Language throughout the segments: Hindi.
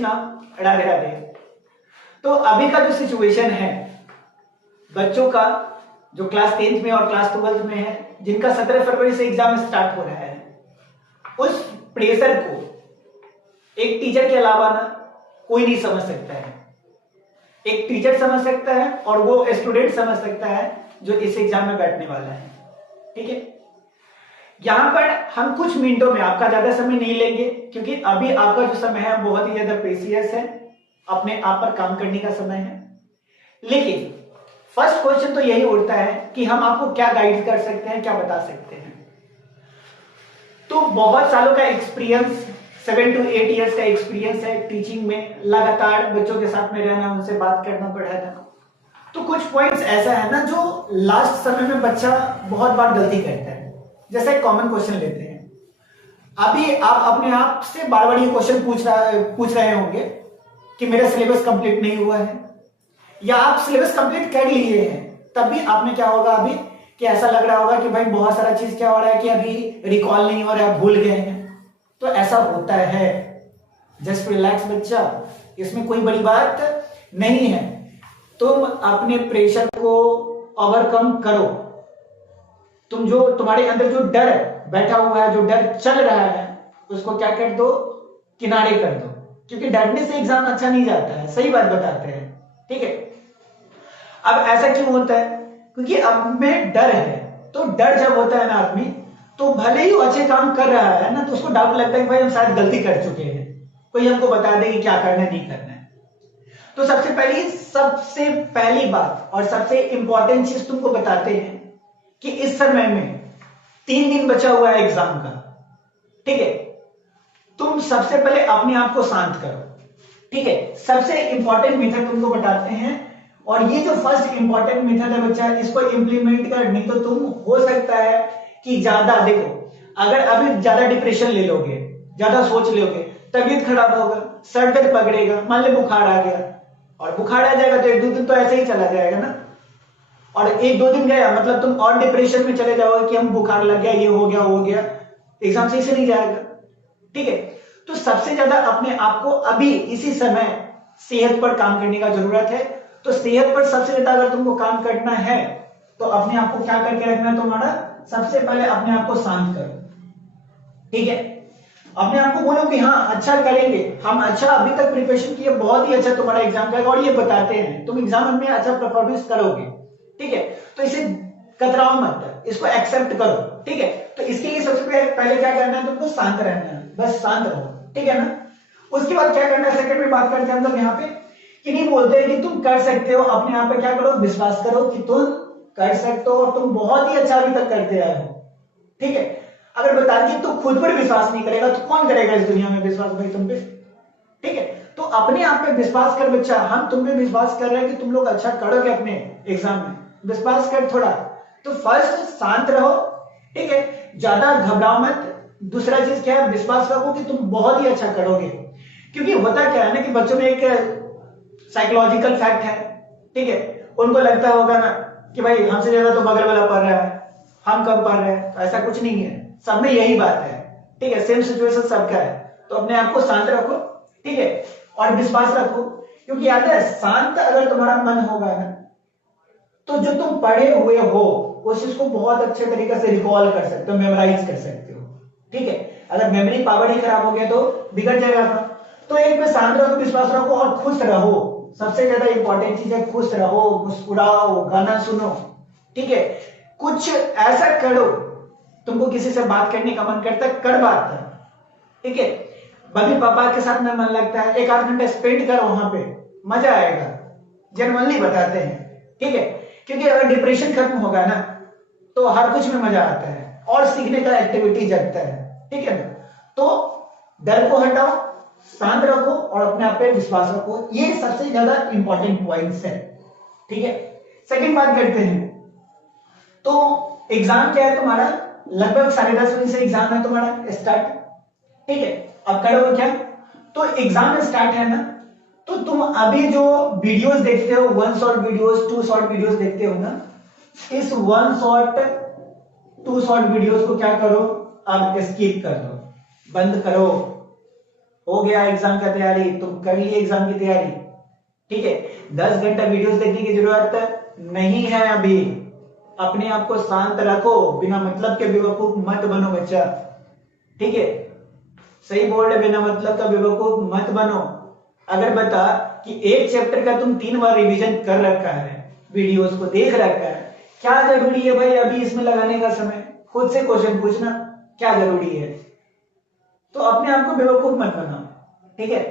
कृष्णा, राधे राधे। तो अभी का जो सिचुएशन है बच्चों का जो क्लास 10th में और क्लास 12th में है, जिनका 17 फरवरी से एग्जाम स्टार्ट हो रहा है, उस प्रेशर को एक टीचर के अलावा ना कोई नहीं समझ सकता है। एक टीचर समझ सकता है और वो स्टूडेंट समझ सकता है जो इस एग्जाम में बैठने वाला है। ठीक है, यहां पर हम कुछ मिनटों में, आपका ज्यादा समय नहीं लेंगे क्योंकि अभी आपका जो समय है बहुत ही ज्यादा प्रेशियस है, अपने आप पर काम करने का समय है। लेकिन फर्स्ट क्वेश्चन तो यही उठता है कि हम आपको क्या गाइड कर सकते हैं, क्या बता सकते हैं। तो बहुत सालों का एक्सपीरियंस, 7 to 8 इयर्स का एक्सपीरियंस है टीचिंग में, लगातार बच्चों के साथ में रहना, उनसे बात करना, पढ़ाना। तो कुछ पॉइंट्स ऐसा है ना जो लास्ट समय में बच्चा बहुत बार गलती करता है। जैसे एक कॉमन क्वेश्चन लेते हैं, अभी आप अपने आप से बार बार ये क्वेश्चन पूछ रहे होंगे कि मेरा सिलेबस कंप्लीट नहीं हुआ है, या आप सिलेबस कंप्लीट कर लिए हैं तब भी आपने क्या होगा अभी कि ऐसा लग रहा होगा कि भाई बहुत सारा चीज क्या हो रहा है कि अभी रिकॉल नहीं हो रहा है, भूल गए हैं। तो ऐसा होता है, जस्ट रिलैक्स बच्चा, इसमें कोई बड़ी बात नहीं है। तुम अपने प्रेशर को ओवरकम करो। तुम जो तुम्हारे अंदर जो डर बैठा हुआ है, जो डर चल रहा है, उसको क्या कर दो, किनारे कर दो, क्योंकि डरने से एग्जाम अच्छा नहीं जाता है, सही बात बताते हैं। ठीक है, अब ऐसा क्यों होता है, क्योंकि अब में डर है। तो डर जब होता है ना आदमी, तो भले ही वो अच्छे काम कर रहा है ना, तो उसको डाउट लगता है कि भाई हम शायद गलती कर चुके हैं, कोई हमको बता दे कि क्या करना है, नहीं करना है। तो सबसे पहली बात और सबसे इंपॉर्टेंट चीज तुमको बताते हैं कि इस समय में 3 दिन बचा हुआ है एग्जाम का। ठीक है, तुम सबसे पहले अपने आप को शांत करो। ठीक है, सबसे इंपॉर्टेंट मेथड तुमको बताते हैं, और ये जो फर्स्ट इंपॉर्टेंट मेथड है बच्चा, इसको इंप्लीमेंट कर, नहीं तो तुम हो सकता है कि ज्यादा, देखो अगर अभी ज्यादा डिप्रेशन ले लोगे, ज्यादा सोच लोगे, तबीयत खराब होगा, सर दर्द पकड़ेगा, मान लो बुखार आ गया, और बुखार आ जाएगा तो 1-2 दिन तो ऐसे ही चला जाएगा ना, और 1-2 दिन गया मतलब तुम और डिप्रेशन में चले जाओगे कि हम बुखार लग गया, ये हो गया, एग्जाम सही से नहीं जाएगा। ठीक है, तो सबसे ज्यादा अपने आप को अभी इसी समय सेहत पर काम करने का जरूरत है। तो सेहत पर सबसे ज्यादा अगर तुमको काम करना है तो अपने आप को क्या करके रखना है तुम्हारा, सबसे पहले अपने आप को शांत करो। ठीक है, अपने आप को बोलो कि हाँ अच्छा करेंगे हम, अच्छा अभी तक प्रिपरेशन किए, बहुत ही अच्छा तुम्हारा एग्जाम जाएगा, और ये बताते हैं तुम एग्जाम में अच्छा परफॉर्मेंस करोगे। ठीक है, तो इसे कतराओ मत, इसको एक्सेप्ट करो। ठीक है, तो इसके लिए सबसे पहले क्या करना है, तुमको शांत रहना है, बस शांत रहो। ठीक है ना, उसके बाद क्या करना है, सेकंड में बात करते हैं हम लोग यहाँ पे, कि नहीं बोलते हैं कि तुम कर सकते हो, अपने आप पे क्या करो, विश्वास करो कि तुम कर सकते हो, और तुम बहुत ही अच्छा अभी तक करते आए हो। ठीक है, अगर बता दिए तो खुद पर विश्वास नहीं करेगा तो कौन करेगा इस दुनिया में विश्वास भाई तुम पे। ठीक है, तो अपने आप पे विश्वास कर बच्चा, हम तुम पे विश्वास कर रहे हैं कि तुम लोग अच्छा करोगे अपने एग्जाम में, विश्वास कर थोड़ा। तो फर्स्ट शांत रहो। ठीक है, ज्यादा घबराओ मत। दूसरा चीज क्या है, विश्वास रखो कि तुम बहुत ही अच्छा करोगे, क्योंकि होता क्या है ना कि बच्चों में एक साइकोलॉजिकल फैक्ट है। ठीक है, उनको लगता होगा ना कि भाई हमसे ज्यादा तो बगल वाला पढ़ रहा है, हम कम पढ़ रहे हैं, तो ऐसा कुछ नहीं है, सब में यही बात है। ठीक है, सेम सिचुएशन सबका है। तो अपने आप को शांत रखो। ठीक है, और विश्वास रखो, क्योंकि याद है शांत अगर तुम्हारा मन होगा ना, तो जो तुम पढ़े हुए हो उस चीज को बहुत अच्छे तरीके से रिकॉल कर सकते हो, मेमोराइज कर सकते हो। ठीक है, अगर मेमोरी पावर ही खराब हो गया तो बिगड़ जाएगा। तो एक में शांत रहो, विश्वास रखो और खुश रहो। सबसे ज्यादा इंपॉर्टेंट चीज है खुश रहो, मुस्कुराओ, गाना सुनो। ठीक है, कुछ ऐसा करो, तुमको किसी से बात करने का मन करता है, कर बात। ठीक है, मम्मी पापा के साथ में मन लगता है, 1-8 घंटे स्पेंड करो वहां पे, मजा आएगा, जनरली बताते हैं। ठीक है, क्योंकि अगर डिप्रेशन खत्म होगा ना तो हर कुछ में मजा आता है और सीखने का एक्टिविटी जगता है। ठीक है ना, तो डर को हटाओ, शांत रखो और अपने आप पे विश्वास रखो, ये सबसे ज्यादा इंपॉर्टेंट पॉइंट्स है। ठीक है, सेकंड बात करते हैं, तो एग्जाम क्या है तुम्हारा, लगभग 10:30 बजे से एग्जाम है तुम्हारा स्टार्ट। ठीक है, अब करोगे क्या, तो एग्जाम स्टार्ट है ना, तो तुम अभी जो वीडियोस देखते हो, 1 शॉर्ट वीडियोस, 2 शॉर्ट वीडियोस देखते हो ना, इस 1 शॉर्ट 2 शॉर्ट वीडियोस को क्या करो, अब स्किप कर दो, बंद करो। हो गया एग्जाम का तैयारी, तुम कर लिए एग्जाम की तैयारी, ठीक है। 10 घंटा वीडियोस देखने की जरूरत नहीं है अभी। अपने आप को शांत रखो, बिना मतलब के बेवकूफ मत बनो बच्चा, ठीक है। सही बोल रहे, बिना मतलब का बेवकूफ मत बनो। अगर बता कि एक चैप्टर का तुम 3 बार रिवीजन कर रखा है, वीडियोस को देख रखा है, क्या जरूरी है भाई अभी इसमें लगाने का समय? खुद से क्वेश्चन पूछना, क्या जरूरी है? तो अपने आप को बेवकूफ मत बनाओ, ठीक है।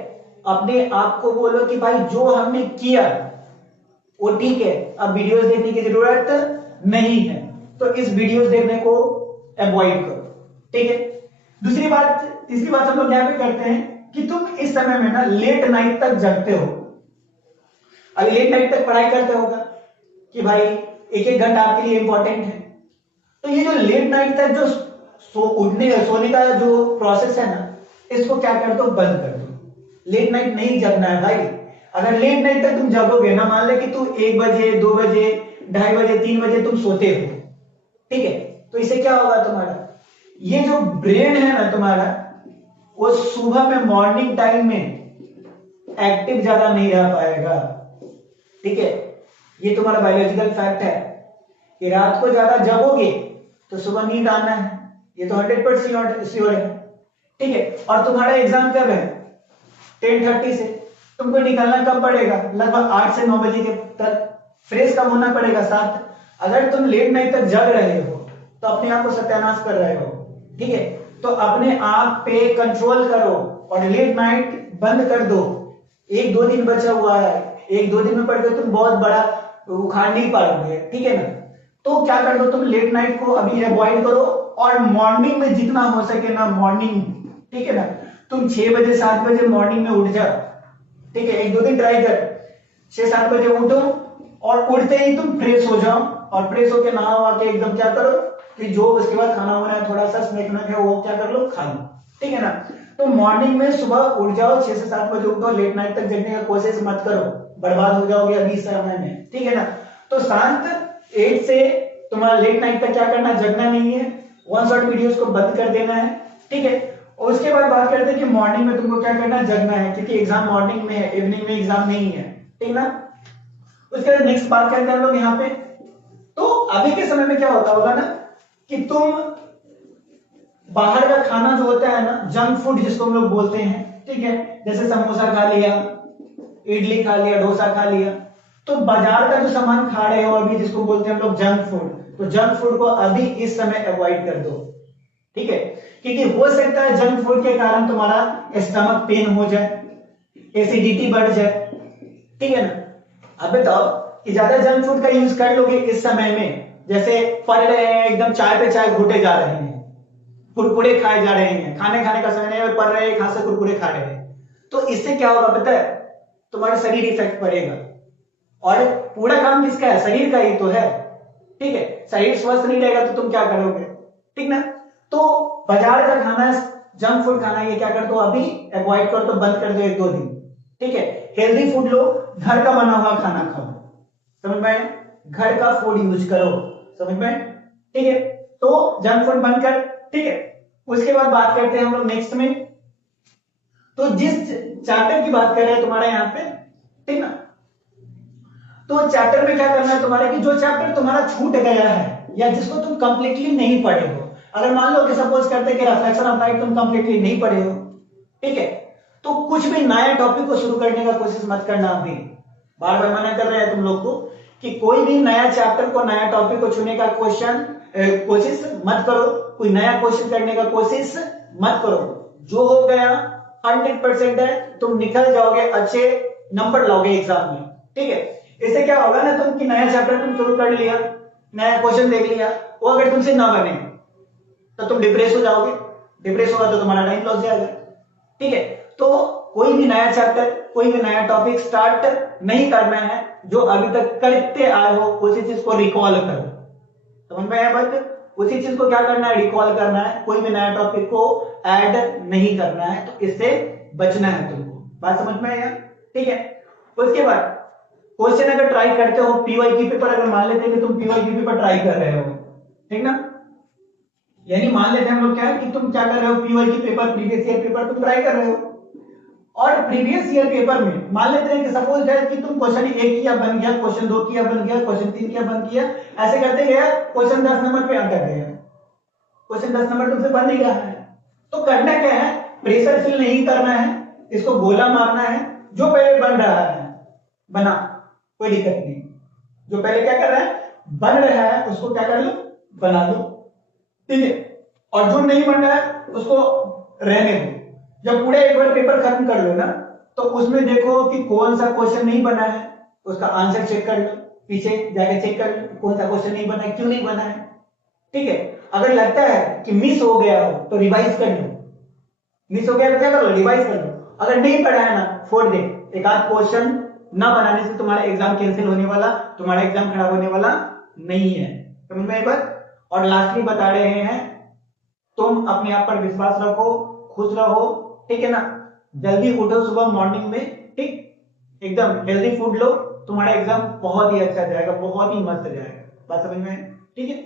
अपने आप को बोलो कि भाई जो हमने किया वो ठीक है, अब वीडियोस देखने की जरूरत नहीं है, तो इस वीडियोस देखने को अवॉइड करो, ठीक है। दूसरी बात, तीसरी बात हम लोग यहाँ पे करते हैं कि तुम इस समय में ना लेट नाइट तक जगते हो। अभी लेट नाइट तक पढ़ाई करते होगा कि भाई एक एक घंटा आपके लिए इंपॉर्टेंट है, तो ये जो लेट नाइट तक जो सोने का जो प्रोसेस है ना, इसको क्या कर दो, बंद कर दो। लेट नाइट नहीं जगना है भाई। अगर लेट नाइट तक तुम जगोगे ना, मान ले कि तू 1 बजे 2 बजे 2:30 बजे 3 बजे तुम सोते हो, ठीक है, तो इससे क्या होगा, तुम्हारा ये जो ब्रेन है ना तुम्हारा, वो सुबह में मॉर्निंग टाइम में एक्टिव ज्यादा नहीं रह पाएगा, ठीक है। ये तुम्हारा बायोलॉजिकल फैक्ट है कि रात को ज्यादा जगोगे तो सुबह नींद आना है, ये तो 100% श्योर है, ठीक है। और तुम्हारा एग्जाम कब है, 10:30 से। तुमको निकलना कब पड़ेगा, लगभग 8 से 9 बजे के तक। फ्रेश कब होना पड़ेगा, 7। अगर तुम लेट नाइट तक जग रहे हो तो अपने आप को सत्यानाश कर रहे हो, ठीक है। तो अपने आप पे कंट्रोल करो और लेट नाइट बंद कर दो। 1-2 दिन बचा हुआ है, 1-2 दिन में पढ़ के तुम बहुत बड़ा उखाड़ नहीं पाओगे, ठीक है ना। तो क्या कर दो, तुम लेट नाइट को अभी अवॉइड करो और मॉर्निंग में जितना हो सके ना, मॉर्निंग, ठीक है ना, तुम 6 बजे 7 बजे मॉर्निंग में उठ जाओ, ठीक है। 1-2 दिन ट्राई कर, 6-7 बजे उठो और उठते ही तुम फ्रेश हो जाओ और फ्रेश होके नहा वहा के एकदम क्या करो कि जो उसके बाद खाना होना है, थोड़ा सा स्नैक है वो क्या कर लो, खा लो, ठीक है ना। तो मॉर्निंग में सुबह उठ जाओ, 6 से 7 बजे उठो, लेट नाइट तक जगने का कोशिश मत करो, बर्बाद हो जाओगे अभी इस समय में, ठीक है ना। तो शांत 8 से तुम्हारा लेट नाइट तक क्या करना, जगना नहीं है, वन शॉट वीडियोस को बंद कर देना है, ठीक है। और उसके बाद बात करते हैं कि मॉर्निंग में तुमको क्या करना है, जगना है, क्योंकि एग्जाम मॉर्निंग में है, इवनिंग में एग्जाम नहीं है, ठीक ना। उसके बाद नेक्स्ट बात करते हैं हम लोग यहाँ पे। तो अभी के समय में क्या होता होगा ना कि तुम बाहर का खाना जो होता है ना, जंक फूड जिसको हम लोग बोलते हैं, ठीक है, जैसे समोसा खा लिया, इडली खा लिया, डोसा खा लिया, तो बाजार का जो सामान खा रहे हो अभी, जिसको बोलते हैं हम लोग जंक फूड, तो जंक फूड को अभी इस समय अवॉइड कर दो, ठीक है। क्योंकि हो सकता है जंक फूड के कारण तुम्हारा स्टमक पेन हो जाए, एसिडिटी बढ़ जाए, ठीक है ना। अब बताओ कि ज्यादा जंक फूड का यूज कर लोगे इस समय में, जैसे पढ़ रहे हैं एकदम चाय पे चाय घुटे जा रहे हैं, कुरकुरे खाए जा रहे हैं, खाने खाने का समय नहीं है, पढ़ रहे हैं कहां से कुरकुरे खा रहे हैं, तो इससे क्या होगा पता है, तुम्हारा शरीर इफेक्ट पड़ेगा। और पूरा काम किसका है, शरीर का ही तो है, ठीक है। शरीर स्वस्थ नहीं रहेगा तो तुम क्या करोगे, ठीक ना। तो बाजार का खाना, जंक फूड खाना, ये क्या कर दो अभी अवॉइड कर दो, बंद कर दो 1-2 दिन, ठीक है। हेल्दी फूड लो, घर का बना हुआ खाना खाओ, समझ में, घर का फूड यूज करो, समझ में, ठीक है। तो जंक फूड बंद कर, ठीक है। उसके बाद बात करते हैं हम लोग नेक्स्ट में। तो जिस चैप्टर की बात कर रहे हैं तुम्हारे यहाँ पे, ठीक ना, तो चैप्टर में क्या करना है तुम्हारा कि जो चैप्टर तुम्हारा छूट गया है या जिसको तुम कंप्लीटली नहीं पढ़े हो, अगर मान लो कि सपोज करते कि रिफ्लेक्शन ऑफ लाइट तुम कंप्लीटली नहीं पढ़े हो, ठीक है, तो कुछ भी नया टॉपिक को शुरू करने का कोशिश मत करना। अभी बार बार मना कर रहे हैं तुम लोग को कि कोई भी नया चैप्टर को, नया टॉपिक को चुनने का कोशिश मत करो, कोई नया क्वेश्चन करने का कोशिश मत करो। जो हो गया 100% है, तुम निकल जाओगे, अच्छे नंबर लाओगे एग्जाम में, ठीक है। इससे क्या होगा ना, तुम कि नया चैप्टर तुम शुरू कर लिया, नया क्वेश्चन देख लिया, वो अगर तुमसे ना बने तो तुम डिप्रेस हो जाओगे, डिप्रेस होगा तो तुम्हारा टाइम लॉस जाएगा, ठीक है। तो कोई भी नया चैप्टर, कोई भी नया टॉपिक स्टार्ट नहीं करना है, जो अभी तक करते आए हो उसी चीज को रिकॉल करो, समझ में आया बात, उसी चीज को क्या करना है, रिकॉल करना है, कोई भी नया टॉपिक को ऐड नहीं करना है, तो इससे बचना है तुमको, बात समझ में आया, ठीक है। उसके बाद क्वेश्चन अगर ट्राई करते हो, पीवाईक्यू पेपर अगर मान लेते हैं कि तुम पीवाईक्यू पेपर ट्राई कर रहे हो, ठीक ना, यानी मान लेते हैं हम लोग क्या कि तुम क्या कर रहे हो, PYQ paper, previous year paper तुम ट्राई कर रहे हो, और प्रीवियस ईयर पेपर में मान लेते हैं कि सपोज दैट कि तुम क्वेश्चन 1 किया बन गया, क्वेश्चन 2 किया बन गया, क्वेश्चन 3 किया बन गया, ऐसे करते गए क्वेश्चन 10 नंबर पे अटक गया, क्वेश्चन 10 नंबर तुमसे बन नहीं रहा है। तो करना क्या है, प्रेशर फील नहीं करना है, इसको गोला मारना है, जो पहले बन रहा है बना, कोई दिक्कत नहीं। जो पहले क्या कर रहा है बन रहा है उसको क्या कर लो, बना लो, ठीक है। और जो नहीं बन रहा है उसको रहने दो। जब पूरे एक बार पेपर खत्म कर लो ना, तो उसमें देखो कि कौन सा क्वेश्चन नहीं बना है, उसका आंसर चेक कर लो, पीछे जाके चेक कर लो कौन सा क्वेश्चन नहीं बना है, क्यों नहीं बना है, ठीक है। अगर लगता है कि मिस हो गया हो तो रिवाइज कर लो, मिस हो गया तो क्या कर लो, रिवाइज कर लो। अगर नहीं पढ़ा है ना, फोड़ दे। एक आध क्वेश्चन ना बनाने से तुम्हारा एग्जाम कैंसिल होने वाला, तुम्हारा एग्जाम खराब होने वाला नहीं है, समझ में एक बार। और लास्टली बता रहे हैं, तुम अपने आप पर विश्वास रखो, खुश रहो, ठीक है ना। जल्दी उठो सुबह मॉर्निंग में, ठीक, एकदम हेल्दी फूड लो, तुम्हारा एग्जाम बहुत ही अच्छा जाएगा, बहुत ही मस्त जाएगा। बात समझ में, ठीक है।